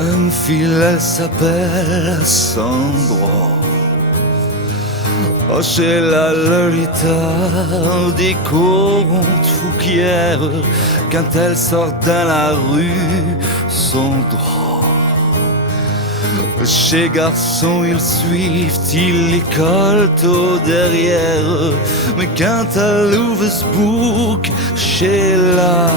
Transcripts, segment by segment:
Une fille, elle s'appelle Sandra. Oh, chez la Lolita, des contes fouquières. Quand elle sort dans la rue, Sandra. Chez garçon, ils suivent, ils les collent au derrière. Mais quand elle ouvre ce bouc, chez la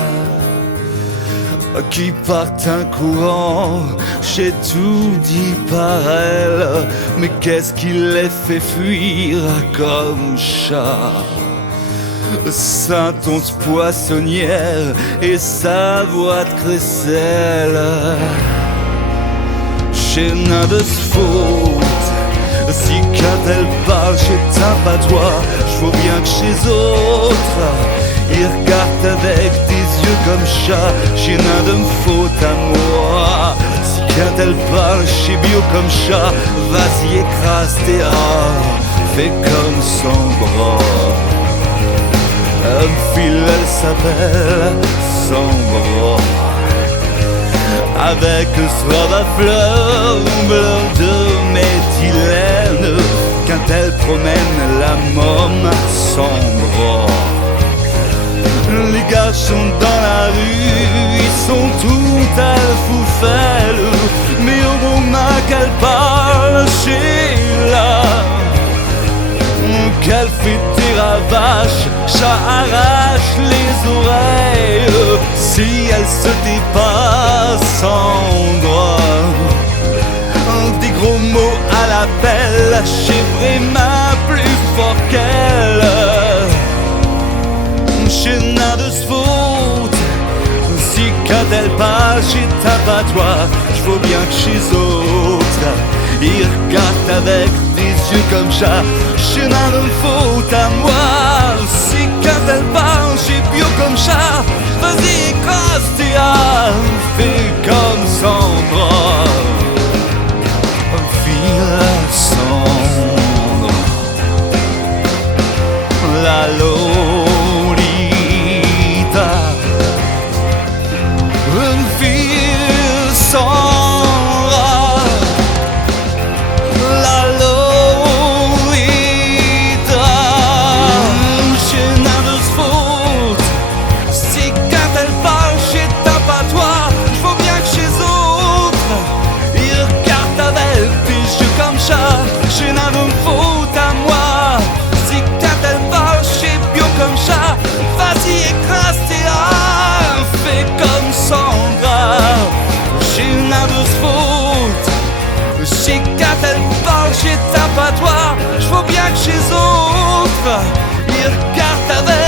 qui partent en courant, j'ai tout dit par elle. Mais qu'est-ce qui les fait fuir comme chat? Sa tonte poissonnière et sa boîte crécelle. J'ai n'a de faute. Si quand elle parle, j'ai tape à toi. J'vois bien que chez autres ils regardent avec des yeux comme chat. J'ai n'a de faute à moi. Si quand elle parle, j'ai bio comme chat. Vas-y, écrase tes arts, fais comme son bras. Une fille, elle s'appelle Sandra. Avec ce robe à fleurs bleu de méthylène, quand elle promène la môme à son bras. Les garçons dans la rue, ils sont tout à foufelle. Mais au moment qu'elle parle, Sheila, qu'elle fait des ravages, chat arrache les oreilles. Si elle se dépasse en droit, des gros mots à l'appel, j'ai vraiment plus fort qu'elle. J'ai n'a de faute. Si quand elle parle, j'ai tape à toi. J'vois bien que chez autres ils regardent avec des yeux comme chat. J'ai n'a de faute à moi. Si quand elle parle, j'ai bio comme chat. Vas-y, écrase tes armes, fais comme Sandra. Fille Sandra, la Lolita. Une fille Sandra, la Lolita. J'ai n'a de faute. Si quand elle parle, j'ai tape à toi. J'vois bien que chez autres ils regardent avec des yeux comme chat. J'ai n'a de faute à moi. Si quand elle parle, j'ai bio comme chat. Vas-y, écrase tes armes, fais comme Sandra. J'ai n'a de faute. Si quand elle parle, j'ai tape à toi. J'vois bien que chez autres ils regardent avec